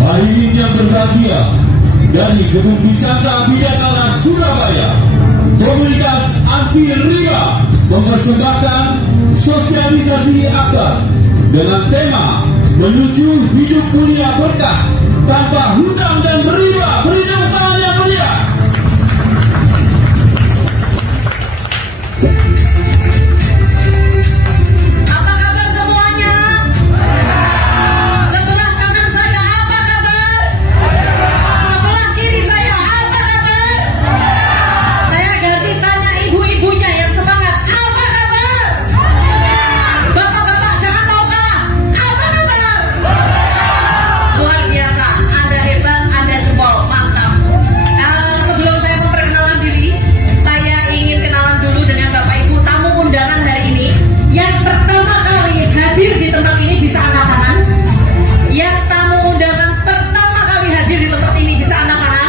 Hadirin yang berbahagia, dari Gedung Wisata Bidakara Surabaya, komunitas anti riba mempersembahkan sosialisasi akbar dengan tema menuju hidup mulia berkah tanpa hutang dan riba. Beri tepuk tangan yang meriah. Apa kabar semuanya? Sebelah kanan saya apa kabar? Sebelah kiri saya apa kabar? Saya ganti tanya ibu-ibunya yang semangat. Apa kabar? Bapak-bapak jangan mau kalah. Apa kabar? Luar biasa, Anda hebat, Anda jempol, mantap. Sebelum saya memperkenalkan diri, saya ingin kenalan dulu dengan Bapak Ibu tamu undangan hari ini. Yang pertama kali hadir di tempat ini bisa angkat tangan. Yang tamu undangan pertama kali hadir di tempat ini bisa angkat tangan.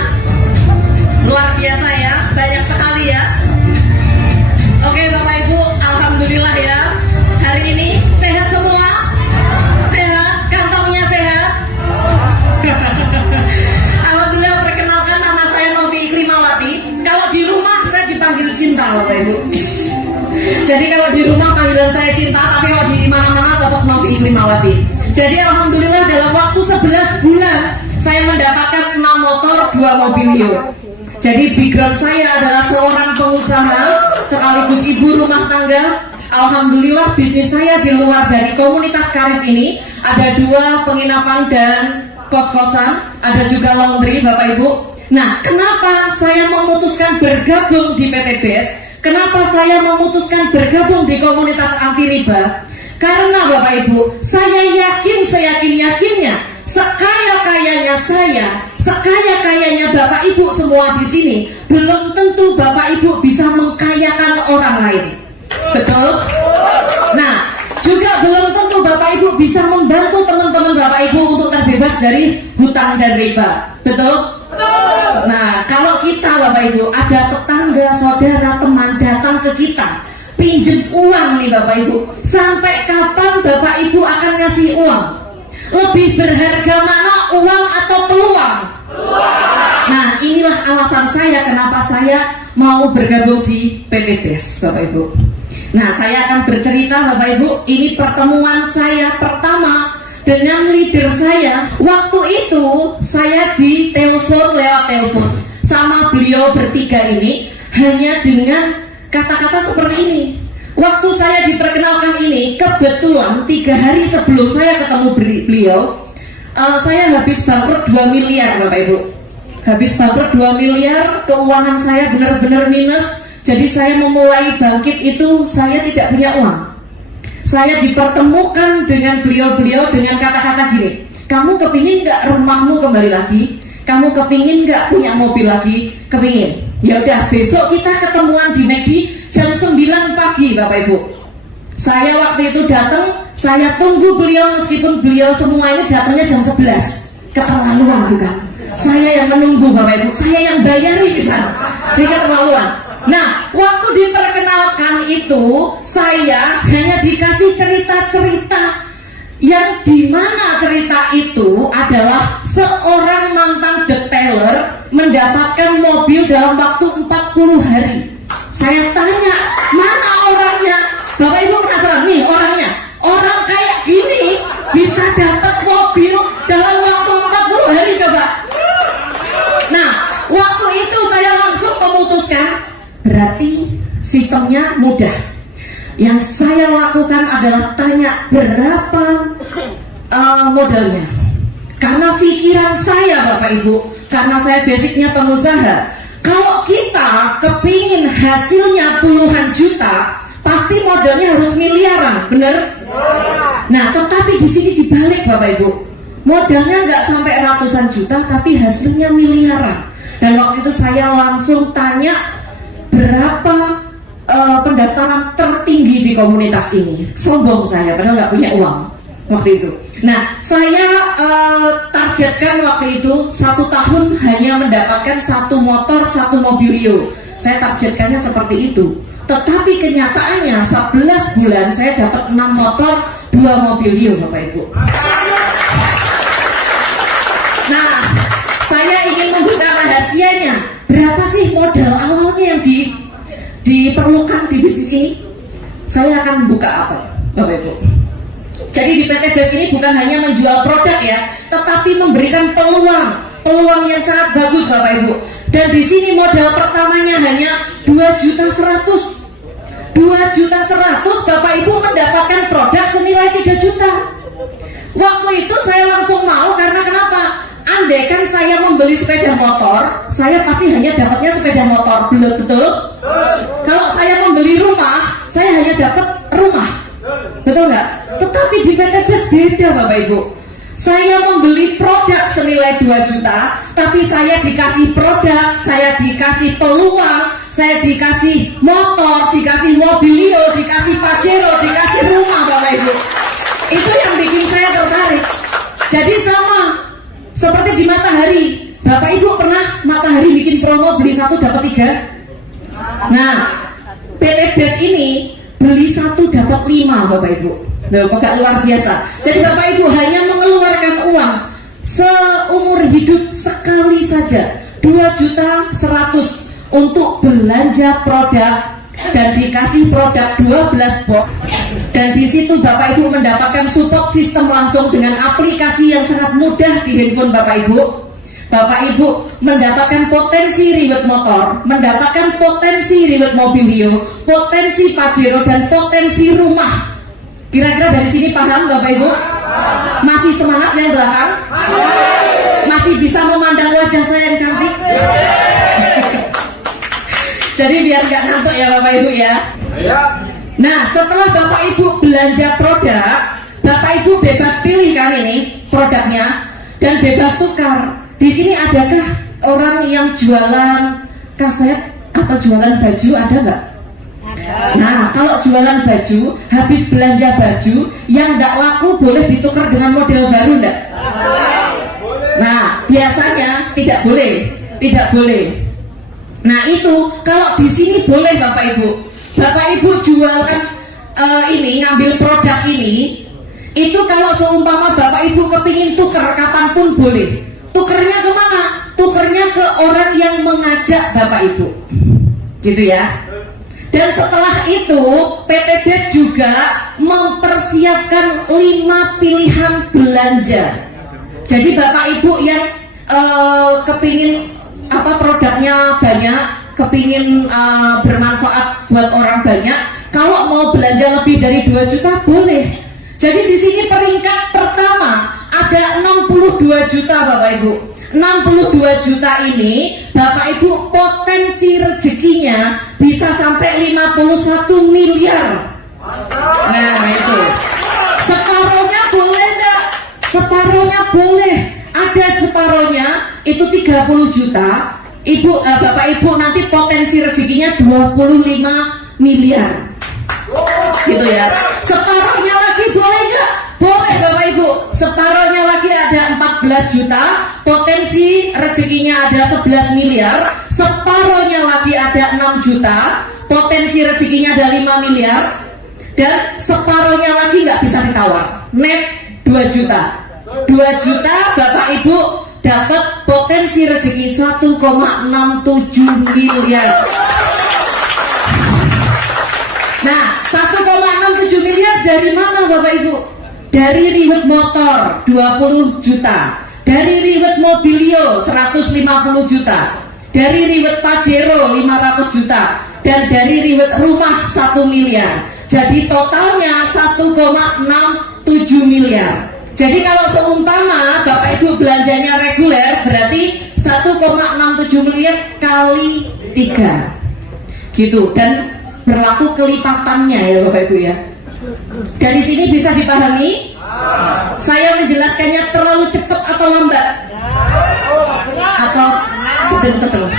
Luar biasa ya, banyak sekali ya. Oke Bapak Ibu, alhamdulillah ya. Hari ini sehat semua? Sehat? Kantongnya sehat? Alhamdulillah, perkenalkan nama saya Novi Iklimawati. Kalau di rumah saya dipanggil Cinta Bapak Ibu. Jadi kalau di rumah panggilan saya Cinta, tapi kalau di mana-mana tetap Novi Iklimawati. Jadi alhamdulillah dalam waktu 11 bulan saya mendapatkan 6 motor, 2 mobilio. Jadi background saya adalah seorang pengusaha sekaligus ibu rumah tangga. Alhamdulillah bisnis saya di luar dari komunitas karib ini ada 2 penginapan dan kos-kosan, ada juga laundry Bapak Ibu. Nah, kenapa saya memutuskan bergabung di PT BES? Kenapa saya memutuskan bergabung di komunitas anti riba? Karena Bapak Ibu, saya yakin seyakin-yakinnya, sekaya-kayanya saya, sekaya-kayanya Bapak Ibu semua di sini, belum tentu Bapak Ibu bisa mengkayakan orang lain. Betul? Nah, juga belum tentu Bapak Ibu bisa membantu teman-teman Bapak Ibu untuk terbebas dari hutang dan riba. Betul? Nah, kalau kita Bapak Ibu ada tetangga, saudara, teman datang ke kita pinjem uang nih Bapak Ibu, sampai kapan Bapak Ibu akan ngasih uang? Lebih berharga mana, uang atau peluang? Nah, inilah alasan saya kenapa saya mau bergabung di PT BES Bapak Ibu. Nah, saya akan bercerita Bapak Ibu, ini pertemuan saya pertama dengan leader saya. Waktu itu saya ditelepon lewat telepon sama beliau bertiga ini hanya dengan kata-kata seperti ini. Waktu saya diperkenalkan ini, kebetulan 3 hari sebelum saya ketemu beliau, saya habis bangkrut 2 miliar Bapak Ibu. Habis bangkrut 2 miliar, keuangan saya benar-benar minus. Jadi saya memulai bangkit itu saya tidak punya uang. Saya dipertemukan dengan beliau-beliau dengan kata-kata gini, kamu kepingin nggak rumahmu kembali lagi? Kamu kepingin nggak punya mobil lagi? Kepingin? Ya udah, besok kita ketemuan di McD jam 9 pagi Bapak Ibu. Saya waktu itu datang, saya tunggu beliau meskipun beliau semua ini datangnya jam 11. Keterlaluan bukan? Saya yang menunggu Bapak Ibu, saya yang bayari di sana. Ini keterlaluan. Nah, waktu diperkenalkan itu saya hanya dikasih cerita-cerita yang dimana cerita itu adalah seorang mantan detailer mendapatkan mobil dalam waktu 40 hari. Saya tanya, mana orangnya? Bapak Ibu penasaran nih orangnya? Orang kayak gini bisa dapat mobil dalam waktu 40 hari coba. Nah, waktu itu saya langsung memutuskan, berarti sistemnya mudah. Yang saya lakukan adalah tanya berapa modalnya. Karena pikiran saya Bapak Ibu, karena saya basicnya pengusaha, kalau kita kepingin hasilnya puluhan juta, pasti modalnya harus miliaran, bener? Nah, tetapi di sini dibalik Bapak Ibu, modalnya nggak sampai ratusan juta, tapi hasilnya miliaran. Dan waktu itu saya langsung tanya berapa pendaftaran tertinggi di komunitas ini. Sombong saya, padahal nggak punya uang waktu itu. Nah, saya targetkan waktu itu 1 tahun hanya mendapatkan 1 motor, 1 mobilio. Saya targetkannya seperti itu. Tetapi kenyataannya 11 bulan saya dapat 6 motor, 2 mobilio Bapak Ibu. sih modal awalnya yang diperlukan di bisnis ini? Saya akan buka apa, Bapak Ibu? Jadi di PT BES ini bukan hanya menjual produk ya, tetapi memberikan peluang yang sangat bagus Bapak Ibu. Dan di sini modal pertamanya hanya 2.100.000. 2.100.000 Bapak Ibu mendapatkan produk senilai 3 juta. Waktu itu saya langsung mau karena kenapa? Andaikan saya membeli sepeda motor, saya pasti hanya dapatnya sepeda motor, betul? Kalau saya membeli rumah, saya hanya dapat rumah, betul nggak? Tetapi di PT BES beda Bapak Ibu. Saya membeli produk senilai 2 juta, tapi saya dikasih produk, saya dikasih peluang, saya dikasih motor, dikasih mobilio, dikasih Pajero, dikasih rumah Bapak Ibu. Itu yang bikin saya tertarik. Jadi sama seperti di Matahari. Bapak Ibu pernah Matahari bikin promo beli 1 dapat 3? Nah, PT BES ini beli 1 dapat 5 Bapak Ibu. Nah, agak luar biasa. Jadi Bapak Ibu hanya mengeluarkan uang seumur hidup sekali saja 2.100.000 untuk belanja produk dan dikasih produk 12 box. Dan di situ Bapak Ibu mendapatkan support sistem langsung dengan aplikasi yang sangat mudah di handphone Bapak Ibu. Bapak Ibu mendapatkan potensi reward motor, mendapatkan potensi reward mobilio, potensi Pajero dan potensi rumah. Kira-kira dari sini paham Bapak Ibu? Masih semangat yang belakang? Masih bisa memandang wajah saya yang cantik? Jadi biar gak ngantuk ya Bapak Ibu ya. Nah, setelah Bapak Ibu belanja produk, Bapak Ibu bebas pilih kan ini produknya dan bebas tukar. Di sini adakah orang yang jualan kaset atau jualan baju, ada nggak? Nah, kalau jualan baju, habis belanja baju yang nggak laku boleh ditukar dengan model baru nggak? Nah, biasanya tidak boleh. Nah itu kalau di sini boleh Bapak Ibu. Bapak Ibu jualkan ini, ngambil produk ini, itu kalau seumpama Bapak Ibu kepingin tuker kapanpun boleh. Tukernya kemana? Tukernya ke orang yang mengajak Bapak Ibu, gitu ya. Dan setelah itu PT BES juga mempersiapkan 5 pilihan belanja. Jadi Bapak Ibu yang kepingin produknya banyak, kepingin bermanfaat buat orang banyak, kalau mau belanja lebih dari 2 juta boleh. Jadi di sini peringkat pertama ada 62 juta Bapak Ibu. 62 juta ini Bapak Ibu potensi rezekinya bisa sampai 51 miliar. Nah itu separohnya boleh enggak? Separohnya boleh. Ada separohnya itu 30 juta. Bapak Ibu nanti potensi rezekinya 25 miliar. Gitu ya. Separohnya lagi boleh nggak? Boleh Bapak Ibu. Separohnya lagi ada 14 juta, potensi rezekinya ada 11 miliar. Separohnya lagi ada 6 juta, potensi rezekinya ada 5 miliar. Dan separohnya lagi nggak bisa ditawar, net 2 juta. 2 juta Bapak Ibu dapat potensi rezeki 1,67 miliar. Nah, 1,67 miliar dari mana Bapak Ibu? Dari reward motor 20 juta, dari reward mobilio 150 juta, dari reward Pajero 500 juta, dan dari reward rumah 1 miliar. Jadi totalnya 1,67 miliar. Jadi kalau seumpama Bapak Ibu belanjanya reguler, berarti 1,67 miliar kali 3 gitu. Dan berlaku kelipatannya ya Bapak Ibu ya. Dari sini bisa dipahami? Saya menjelaskannya terlalu cepat atau lambat? Atau sedang-sedang?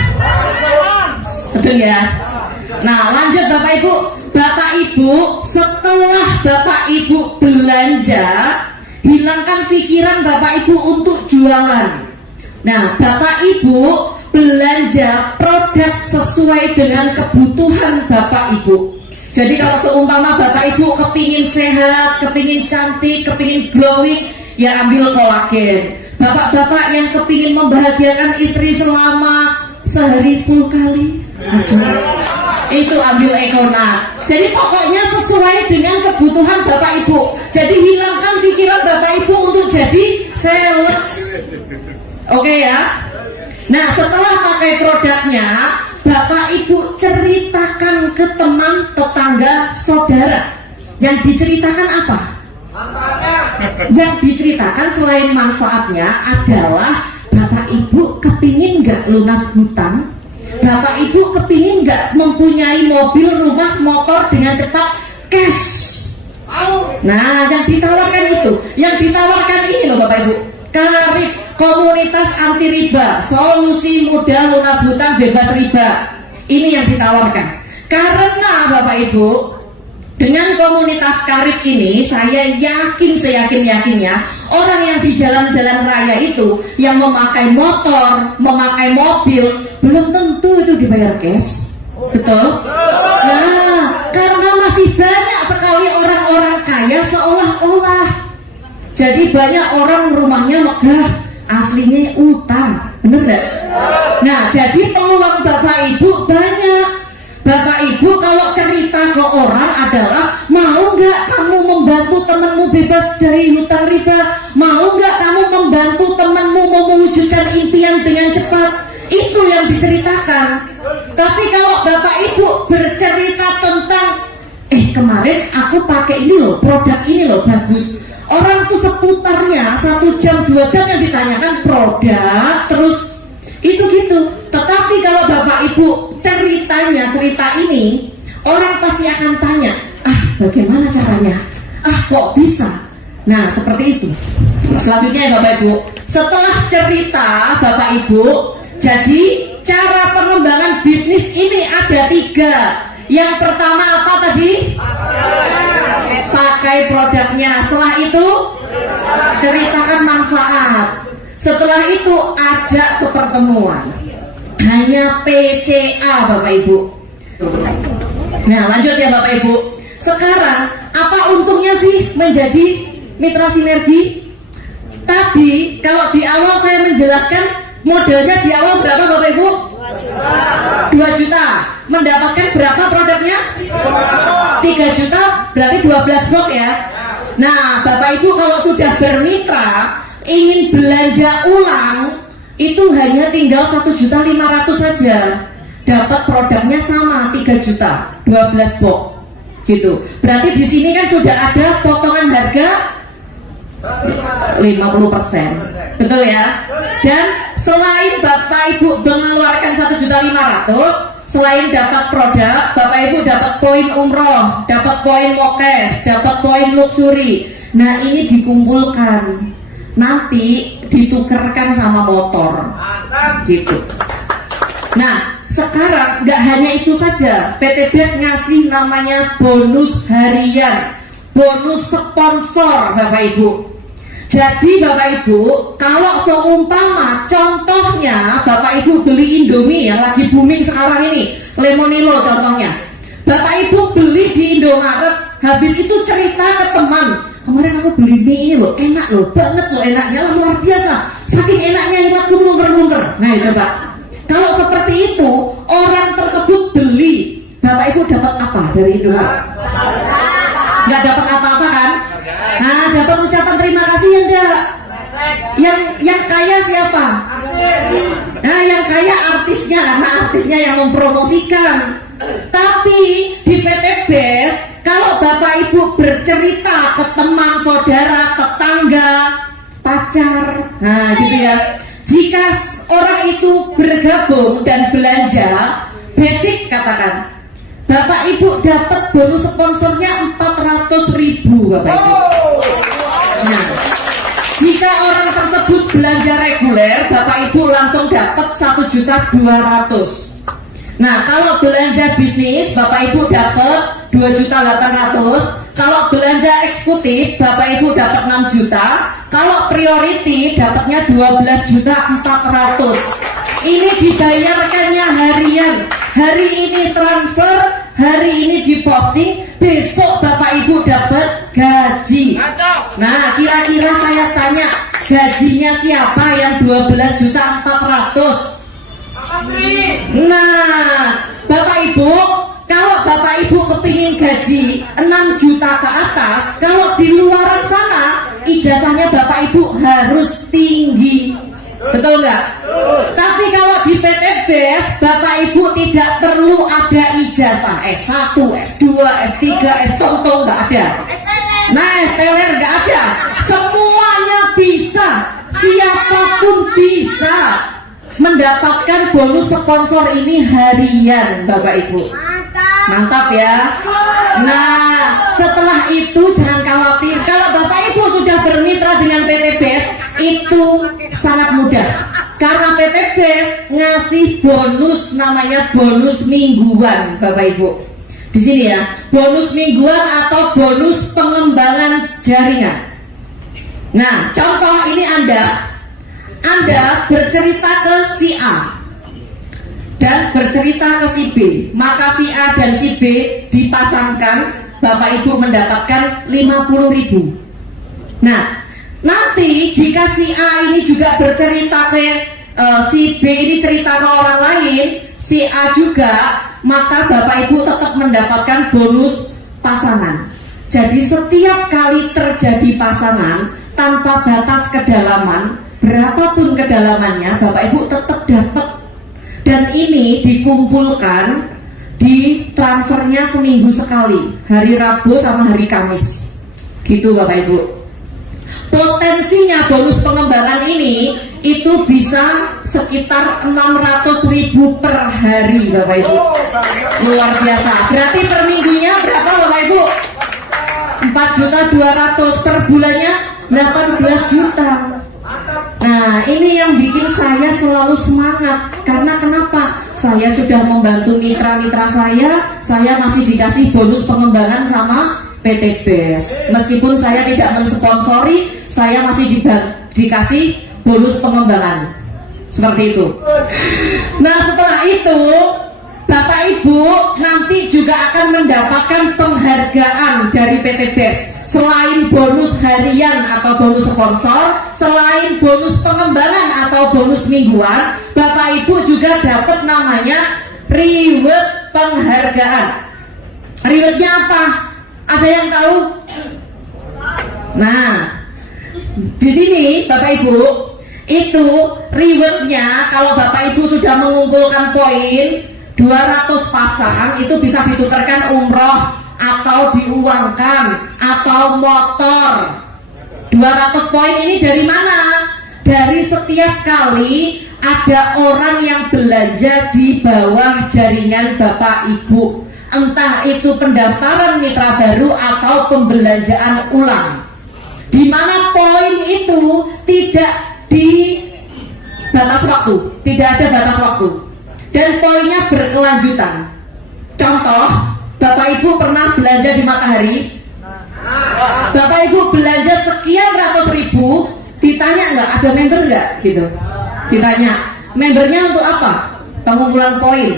Sedang ya. Nah lanjut Bapak Ibu. Bapak Ibu setelah Bapak Ibu belanja, hilangkan pikiran Bapak Ibu untuk jualan. Nah Bapak Ibu belanja produk sesuai dengan kebutuhan Bapak Ibu. Jadi kalau seumpama Bapak Ibu kepingin sehat, kepingin cantik, kepingin glowing, ya ambil kolagen. Bapak-bapak yang kepingin membahagiakan istri selama sehari 10 kali. Aduh, itu ambil ekona. Jadi pokoknya sesuai dengan kebutuhan Bapak Ibu. Jadi hilangkan pikiran Bapak Ibu untuk jadi sales. Oke ya. Nah, setelah pakai produknya, Bapak Ibu ceritakan ke teman, tetangga, saudara. Yang diceritakan apa? Yang diceritakan selain manfaatnya adalah Bapak Ibu kepingin nggak lunas hutang? Bapak Ibu kepingin nggak mempunyai mobil, rumah, motor dengan cepat cash? Nah, yang ditawarkan itu, yang ditawarkan ini loh Bapak Ibu. Karib, komunitas anti riba, solusi mudah lunas hutang bebas riba. Ini yang ditawarkan. Karena Bapak Ibu, dengan komunitas Karib ini, saya yakin, seyakin-yakinnya, orang yang di jalan-jalan raya itu, yang memakai motor, memakai mobil, belum tentu itu dibayar cash. Betul? Nah, karena masih banyak sekali orang-orang kaya seolah-olah. Jadi banyak orang rumahnya megah, aslinya utang. Bener gak? Nah, jadi peluang Bapak Ibu banyak. Bapak Ibu kalau cerita ke orang adalah, mau nggak kamu membantu temanmu bebas dari hutang riba? Mau nggak kamu membantu temanmu mewujudkan impian dengan cepat? Itu yang diceritakan. Tapi kalau Bapak Ibu bercerita tentang, kemarin aku pakai ini loh, produk ini loh bagus. Orang tuh seputarnya 1 jam 2 jam yang ditanyakan produk terus itu gitu. Tetapi kalau Bapak Ibu cerita ini, orang pasti akan tanya, bagaimana caranya? Kok bisa? Nah, seperti itu. Selanjutnya ya Bapak Ibu, setelah cerita Bapak Ibu, jadi cara pengembangan bisnis ini ada 3. Yang pertama apa tadi? Pakai produknya. Setelah itu ceritakan manfaat. Setelah itu ajak ke pertemuan. Hanya PCA Bapak Ibu. Nah, lanjut ya Bapak Ibu. Sekarang apa untungnya sih menjadi mitra sinergi? Tadi kalau di awal saya menjelaskan modalnya di awal berapa Bapak Ibu? 2 juta. Mendapatkan berapa produknya? 3 juta, berarti 12 box ya. Nah, Bapak Ibu kalau sudah bermitra, ingin belanja ulang, itu hanya tinggal 1.500.000 saja. Dapat produknya sama 3 juta, 12 box. Gitu. Berarti di sini kan sudah ada potongan harga 50%. Betul ya? Dan selain Bapak Ibu mengeluarkan 1.500.000, selain dapat produk, Bapak Ibu dapat poin umroh, dapat poin mokes, dapat poin luxury. Nah, ini dikumpulkan, nanti ditukerkan sama motor, gitu. Nah, sekarang nggak hanya itu saja, PT BES ngasih namanya bonus harian, bonus sponsor Bapak Ibu. Jadi Bapak Ibu, kalau seumpama contohnya Bapak Ibu beli Indomie yang lagi booming sekarang ini, Lemonilo contohnya. Bapak Ibu beli di Indomaret, habis itu cerita ke teman, kemarin aku beli mie ini loh, enak loh, banget loh enaknya, luar biasa. Saking enaknya ingatku mungker-mungker. Nah coba, kalau seperti itu orang tersebut beli, Bapak Ibu dapat apa dari Indomaret? Nggak dapat apa-apa kan? Nah, dapat ucapan terima kasih ya enggak? Yang kaya siapa? Nah, yang kaya artisnya, karena artisnya yang mempromosikan. Tapi di PT BES, kalau Bapak Ibu bercerita ke teman, saudara, tetangga, pacar, nah gitu ya. Jika orang itu bergabung dan belanja, basic katakan, Bapak Ibu dapat bonus sponsornya 400.000 Bapak Ibu. Nah, jika orang tersebut belanja reguler, Bapak Ibu langsung dapat 1.200.000. Nah, kalau belanja bisnis, Bapak Ibu dapat 2.800.000. Kalau belanja eksekutif, Bapak Ibu dapat 6 juta. Kalau priority, dapatnya 12.400.000. Ini dibayarkannya harian. Hari ini transfer, hari ini diposting, besok Bapak Ibu dapat gaji. Nah, kira-kira saya tanya, gajinya siapa yang 12.400.000? Nah, Bapak Ibu, kalau Bapak Ibu kepingin gaji 6 juta ke atas, kalau di luaran sana ijazahnya Bapak Ibu harus tinggi. Betul nggak? Tapi kalau di PT BES, Bapak Ibu tidak perlu ada ijazah S1, S2, S3, S-Tonto, nggak ada. Nah, STLR nggak ada. Semuanya bisa, siapapun bisa mendapatkan bonus sponsor ini harian, Bapak Ibu. Mantap ya. Nah, setelah itu jangan khawatir. Kalau Bapak Ibu sudah bermitra dengan PT BES, itu sangat mudah. Karena PT BES ngasih bonus, namanya bonus mingguan, Bapak Ibu. Di sini ya, bonus mingguan atau bonus pengembangan jaringan. Nah, contoh ini Anda bercerita ke si A dan bercerita ke si B, maka si A dan si B dipasangkan, Bapak Ibu mendapatkan 50.000. Nah, nanti jika si A ini juga bercerita ke si B ini cerita ke orang lain, si A juga, maka Bapak Ibu tetap mendapatkan bonus pasangan. Jadi setiap kali terjadi pasangan tanpa batas kedalaman, berapapun kedalamannya, Bapak Ibu tetap dapat. Dan ini dikumpulkan, di transfernya seminggu sekali, hari Rabu sama hari Kamis. Gitu Bapak Ibu. Potensinya bonus pengembangan ini itu bisa sekitar 600.000 per hari, Bapak Ibu. Luar biasa. Berarti per minggunya berapa Bapak Ibu? 4.200.000, per bulannya 18 juta. Nah, ini yang bikin saya selalu semangat. Karena kenapa? Saya sudah membantu mitra-mitra saya masih dikasih bonus pengembangan sama PT BES. Meskipun saya tidak mensponsori, saya masih dikasih bonus pengembangan. Seperti itu. Nah, setelah itu Bapak Ibu nanti juga akan mendapatkan penghargaan dari PT BES. Selain bonus harian atau bonus sponsor, selain bonus pengembangan atau bonus mingguan, Bapak Ibu juga dapat namanya reward penghargaan. Rewardnya apa? Ada yang tahu? Nah, di sini Bapak Ibu, itu rewardnya kalau Bapak Ibu sudah mengumpulkan poin 200 pasang, itu bisa ditukarkan umroh atau diuangkan atau motor. 200 poin ini dari mana? Dari setiap kali ada orang yang belanja di bawah jaringan Bapak Ibu, entah itu pendaftaran mitra baru atau pembelanjaan ulang, di mana poin itu tidak di batas waktu, tidak ada batas waktu, dan poinnya berkelanjutan. Contoh, Bapak Ibu pernah belanja di Matahari, Bapak Ibu belanja sekian ratus ribu, ditanya nggak ada member nggak gitu, ditanya membernya untuk apa? Pengumpulan poin.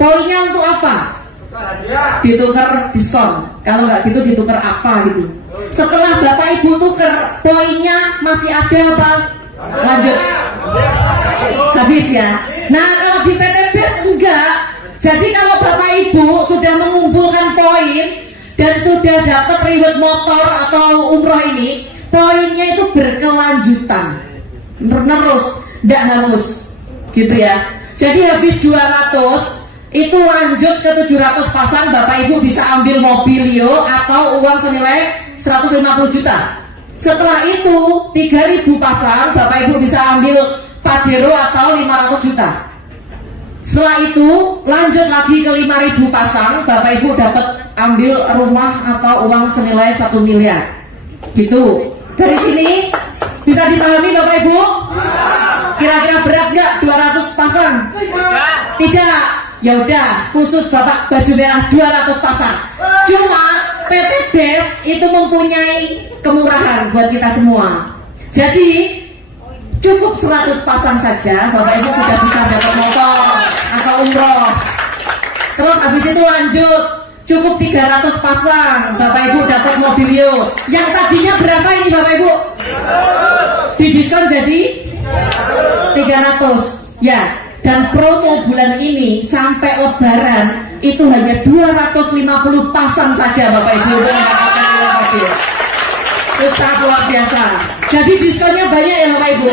Poinnya untuk apa? Ditukar diskon. Kalau nggak gitu ditukar apa gitu. Setelah Bapak Ibu tukar, poinnya masih ada apa? Lanjut, habis ya. Nah, kalau di PT BES enggak. Jadi kalau Bapak Ibu sudah mengumpulkan poin dan sudah dapat reward motor atau umroh ini, poinnya itu berkelanjutan, terus, tidak hangus, gitu ya. Jadi habis 200, itu lanjut ke 700 pasang, Bapak Ibu bisa ambil mobilio atau uang senilai 150 juta. Setelah itu 3.000 pasang, Bapak Ibu bisa ambil Pajero atau 500 juta. Setelah itu lanjut lagi ke 5.000 pasang, Bapak Ibu dapat ambil rumah atau uang senilai 1 miliar. Gitu. Dari sini bisa dipahami Bapak Ibu? Kira-kira berat nggak 200 pasang? Tidak. Ya udah, khusus Bapak baju merah 200 pasang. Cuma PT BES itu mempunyai kemurahan buat kita semua. Jadi cukup 100 pasang saja, Bapak Ibu sudah bisa dapat motor atau umroh. Terus habis itu lanjut, cukup 300 pasang, Bapak Ibu dapat mobilio. Yang tadinya berapa ini Bapak Ibu? Didiskon jadi 300. Ya, Dan promo bulan ini sampai lebaran itu hanya 250 pasang saja Bapak Ibu untuk mendapatkan Rima mobil. Itu sangat luar biasa. Jadi diskonnya banyak ya Bapak Ibu?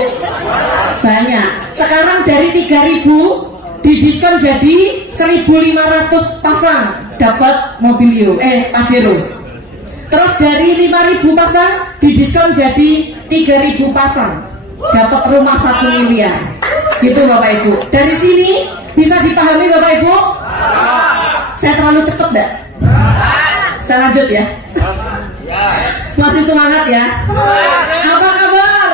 Banyak. Sekarang dari 3.000 didiskon jadi 1.500 pasang dapat Mobilio, Pajero. Terus dari 5.000 pasang didiskon jadi 3.000 pasang dapat rumah 1 miliar. Gitu Bapak Ibu. Dari sini bisa dipahami Bapak Ibu? Saya terlalu cepat enggak? Saya lanjut ya. Masih semangat ya? Apa kabar?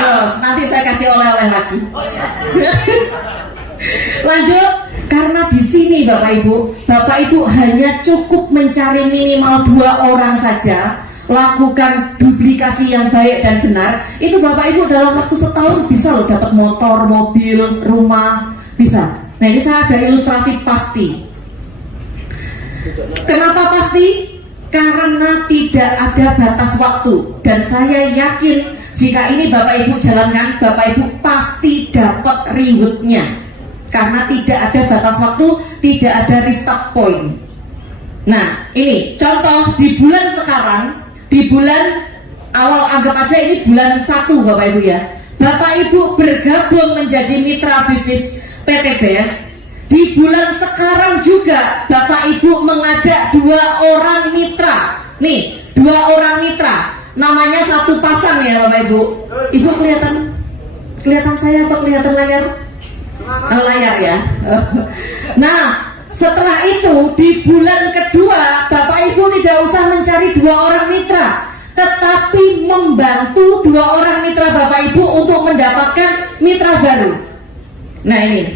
Terus nanti saya kasih oleh-oleh lagi. Lanjut. Karena di sini Bapak Ibu hanya cukup mencari minimal 2 orang saja, lakukan duplikasi yang baik dan benar, itu Bapak Ibu dalam waktu setahun bisa loh dapat motor, mobil, rumah, bisa. Nah ini saya ada ilustrasi pasti. Kenapa pasti? Karena tidak ada batas waktu, dan saya yakin jika ini Bapak Ibu jalankan, Bapak Ibu pasti dapat rewardnya. Karena tidak ada batas waktu, tidak ada restart point. Nah ini contoh di bulan sekarang, di bulan awal, anggap aja ini bulan 1 Bapak Ibu ya. Bapak Ibu bergabung menjadi mitra bisnis PT BES. Di bulan sekarang juga Bapak Ibu mengajak 2 orang mitra. Nih 2 orang mitra, namanya 1 pasang ya Bapak Ibu. Ibu kelihatan saya apa kelihatan layar? Layar ya. Nah setelah itu di bulan kedua Bapak Ibu tidak usah mencari 2 orang mitra, tetapi membantu 2 orang mitra Bapak Ibu untuk mendapatkan mitra baru. Nah ini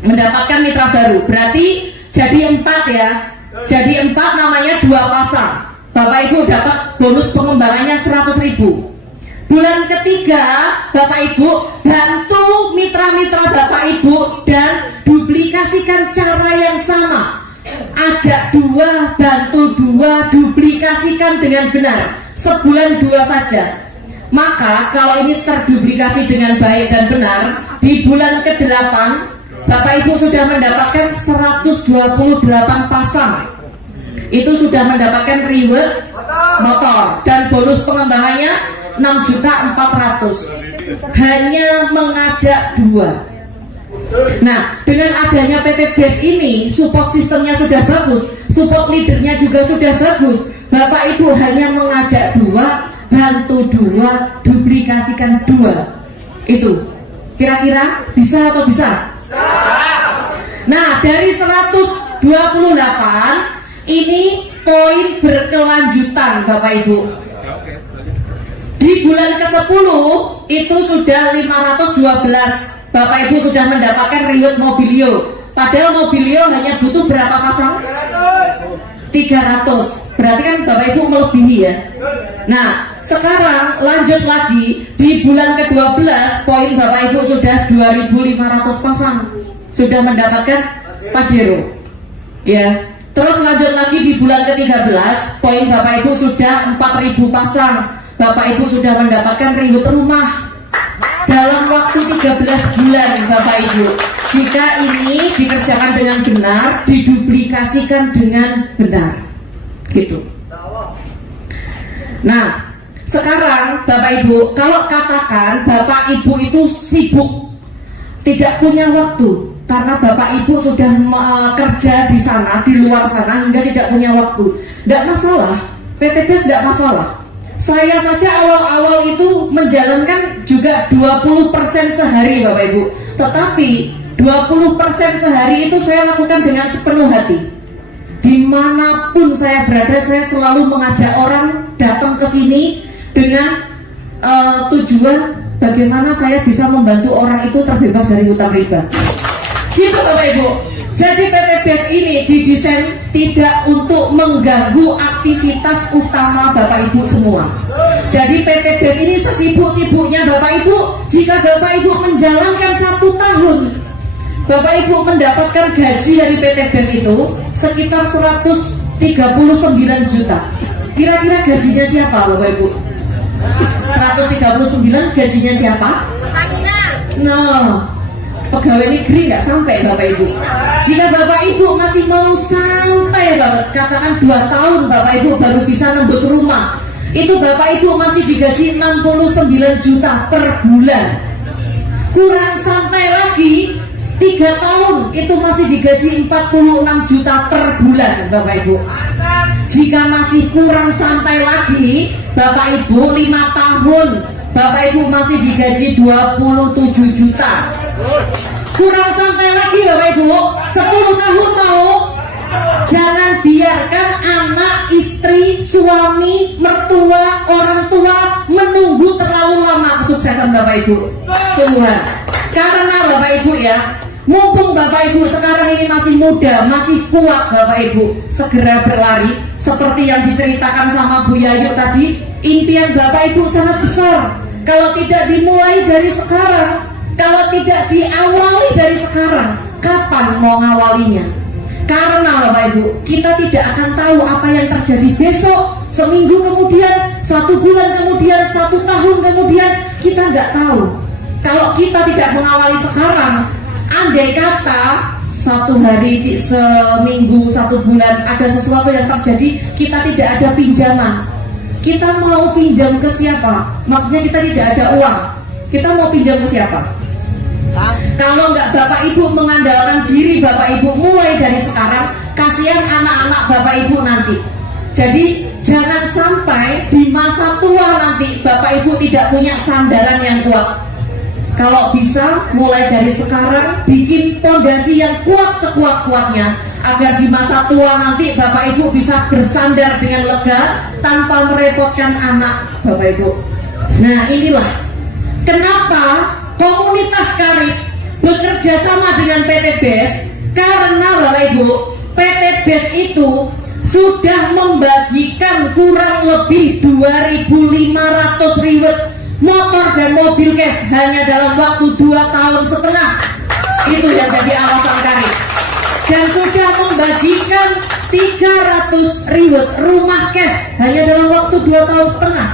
mendapatkan mitra baru berarti jadi 4 ya. Jadi 4 namanya 2 pasang. Bapak Ibu dapat bonus pengembangannya 100.000. Bulan ketiga Bapak Ibu bantu mitra-mitra Bapak Ibu dan duplikasikan cara yang sama. Ajak 2, bantu 2, duplikasikan dengan benar. Sebulan 2 saja. Maka kalau ini terduplikasi dengan baik dan benar, di bulan ke-8 Bapak Ibu sudah mendapatkan 128 pasang. Itu sudah mendapatkan reward motor dan bonus pengembangannya 6.400.000. Hanya mengajak 2. Nah dengan adanya PT BES ini, support sistemnya sudah bagus, support leadernya juga sudah bagus. Bapak Ibu hanya mengajak 2, bantu 2, duplikasikan 2. Itu kira-kira bisa atau bisa? Nah dari 128 ini poin berkelanjutan Bapak Ibu. Di bulan ke-10 itu sudah 512. Bapak Ibu sudah mendapatkan reward Mobilio. Padahal Mobilio hanya butuh berapa pasang? 300. Berarti kan Bapak Ibu melebihi ya. Nah sekarang lanjut lagi. Di bulan ke-12 poin Bapak Ibu sudah 2.500 pasang. Sudah mendapatkan Pajero ya. Terus lanjut lagi di bulan ke-13 poin Bapak Ibu sudah 4.000 pasang. Bapak Ibu sudah mendapatkan reward rumah dalam waktu 13 bulan Bapak Ibu. Jika ini dikerjakan dengan benar, diduplikasikan dengan benar gitu. Nah sekarang Bapak Ibu, kalau katakan Bapak Ibu itu sibuk, tidak punya waktu, karena Bapak Ibu sudah kerja di sana, di luar sana, hingga tidak punya waktu. Tidak masalah, PT BES tidak masalah. Saya saja awal-awal itu menjalankan juga 20% sehari Bapak Ibu. Tetapi 20% sehari itu saya lakukan dengan sepenuh hati. Dimanapun saya berada, saya selalu mengajak orang datang ke sini dengan tujuan bagaimana saya bisa membantu orang itu terbebas dari hutang riba. Gitu Bapak Ibu. Jadi PT BES ini didesain tidak untuk mengganggu aktivitas utama Bapak Ibu semua. Jadi PT BES ini sesibuk-sibuknya Bapak Ibu. Jika Bapak Ibu menjalankan 1 tahun, Bapak Ibu mendapatkan gaji dari PT BES itu sekitar 139 juta. Kira-kira gajinya siapa Bapak Ibu? 139 gajinya siapa? No. pegawai negeri nggak sampai Bapak Ibu. Jika Bapak Ibu masih mau santai banget, katakan 2 tahun Bapak Ibu baru bisa nembus rumah, itu Bapak Ibu masih digaji 69 juta per bulan. Kurang santai lagi 3 tahun itu masih digaji 46 juta per bulan Bapak Ibu. Jika masih kurang santai lagi Bapak Ibu 5 tahun Bapak Ibu masih digaji 27 juta. Kurang santai lagi Bapak Ibu 10 tahun mau. Jangan biarkan anak, istri, suami, mertua, orang tua menunggu terlalu lama kesuksesan Bapak Ibu. Tuhan, karena Bapak Ibu ya, mumpung Bapak Ibu sekarang ini masih muda, masih kuat Bapak Ibu, segera berlari. Seperti yang diceritakan sama Bu Yayu tadi, impian Bapak Ibu sangat besar. Kalau tidak dimulai dari sekarang, kalau tidak diawali dari sekarang, kapan mau ngawalinya? Karena Bapak Ibu, kita tidak akan tahu apa yang terjadi besok, seminggu kemudian, 1 bulan kemudian, 1 tahun kemudian, kita nggak tahu. Kalau kita tidak mengawali sekarang, andai kata 1 hari, seminggu, 1 bulan ada sesuatu yang terjadi, kita tidak ada pinjaman. Kita mau pinjam ke siapa? Maksudnya kita tidak ada uang. Kita mau pinjam ke siapa? Kalau nggak Bapak Ibu mengandalkan diri Bapak Ibu mulai dari sekarang, kasihan anak-anak Bapak Ibu nanti. Jadi jangan sampai di masa tua nanti Bapak Ibu tidak punya sandaran yang kuat. Kalau bisa mulai dari sekarang bikin fondasi yang kuat sekuat-kuatnya, agar di masa tua nanti Bapak Ibu bisa bersandar dengan lega tanpa merepotkan anak Bapak Ibu. Nah inilah kenapa komunitas Karib bekerja sama dengan PT BES, karena Bapak Ibu PT BES itu sudah membagikan kurang lebih 2.500 riwet motor dan mobil cash hanya dalam waktu 2,5 tahun. Itu yang jadi alasan kami. Dan sudah membagikan 300 riwet rumah cash hanya dalam waktu 2,5 tahun.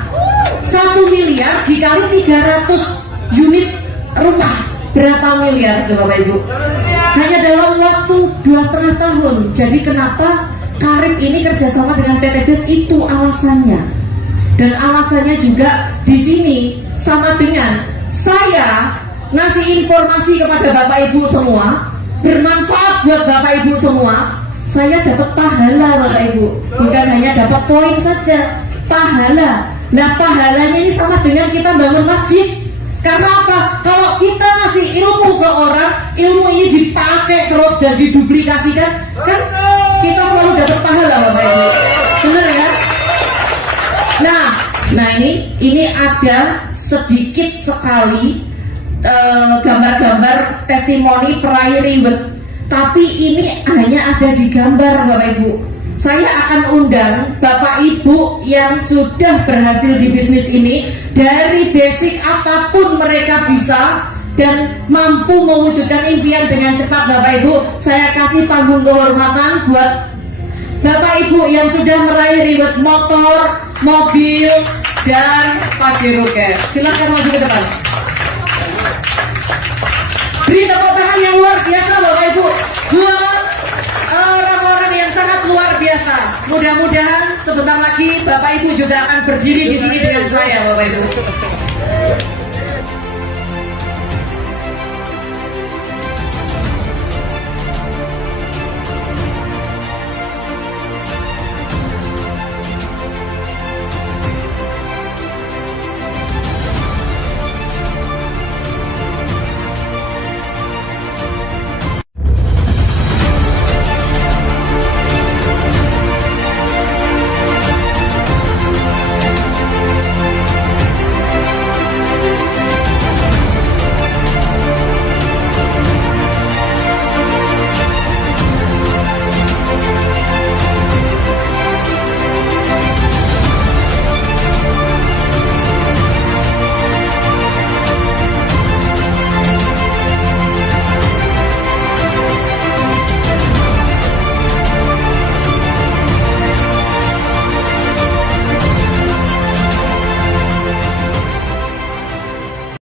1 miliar dikali 300 unit rumah, berapa miliar itu Bapak Ibu? Hanya dalam waktu 2,5 tahun. Jadi kenapa Karib ini kerjasama dengan PT BES, itu alasannya. Dan alasannya juga di sini sama dengan saya ngasih informasi kepada Bapak Ibu semua, bermanfaat buat Bapak Ibu semua. Saya dapat pahala Bapak Ibu, bukan hanya dapat poin saja, pahala. Nah pahalanya ini sama dengan kita bangun masjid. Karena apa? Kalau kita ngasih ilmu ke orang, ilmu ini dipakai terus dan diduplikasikan, kan kita selalu dapat pahala Bapak Ibu. Benar ya? Nah ini ada sedikit sekali gambar-gambar testimoni peraih riwet, tapi ini hanya ada di gambar Bapak Ibu. Saya akan undang Bapak Ibu yang sudah berhasil di bisnis ini, dari basic apapun mereka bisa dan mampu mewujudkan impian dengan cepat Bapak Ibu. Saya kasih panggung kehormatan buat Bapak Ibu yang sudah meraih riwet motor, mobil, dan Pajero cash. Silakan maju ke depan. Beri tepuk tangan yang luar biasa Bapak Ibu buat orang-orang yang sangat luar biasa. Mudah-mudahan sebentar lagi Bapak Ibu juga akan berdiri di sini dengan saya Bapak Ibu.